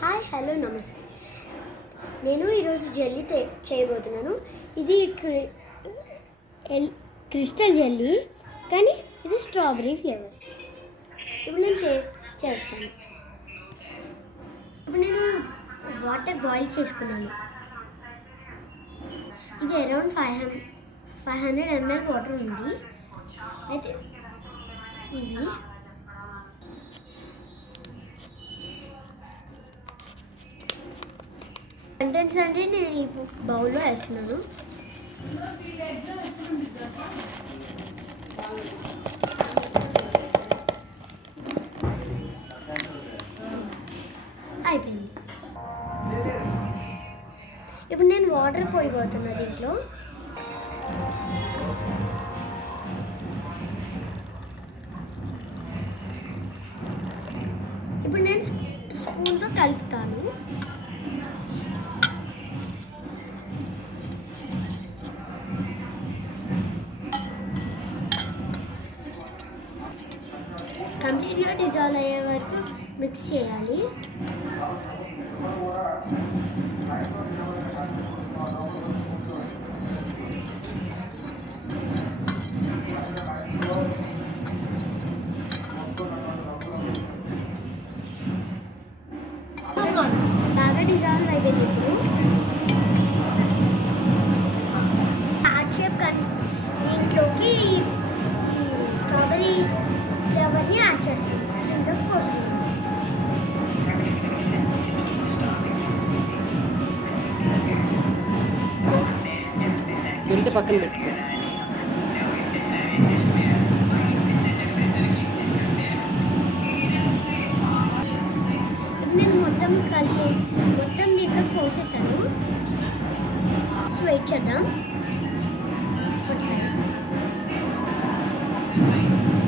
Hi hello నమస్తే. నేను ఈరోజు జెల్లీ చేయబోతున్నాను. ఇది క్రిస్టల్ జెల్లీ, కానీ ఇది స్ట్రాబెరీ ఫ్లేవర్. ఇప్పుడు నేను చేస్తాను. ఇప్పుడు నేను వాటర్ బాయిల్ చేసుకున్నాను. ఇది అరౌండ్ 500 ml వాటర్ ఉంది. అయితే ఇది కంటెంట్స్ అంటే నేను ఈ బౌల్లో వేస్తున్నాను. అయిపోయింది. ఇప్పుడు నేను వాటర్ పోయిపోతున్నా దీంట్లో. ఇప్పుడు నేను స్పూన్తో కలుపుతాను. కంప్లీట్గా డిజాల్వ్ అయ్యే వరకు మిక్స్ చేయాలి. బాగా డిజాల్వ్ అయిపోయింది. ఇప్పుడు హార్ట్ షేప్ దీంట్లోకి స్ట్రాబెరీ ఫ్లేవర్ని యాడ్ చేస్తాను. దీంట్లో పోస్తున్నాను. పక్కన పెట్టుకో. నేను మొత్తం దీంట్లో పోసేసాను. స్వీట్ చేద్దాం.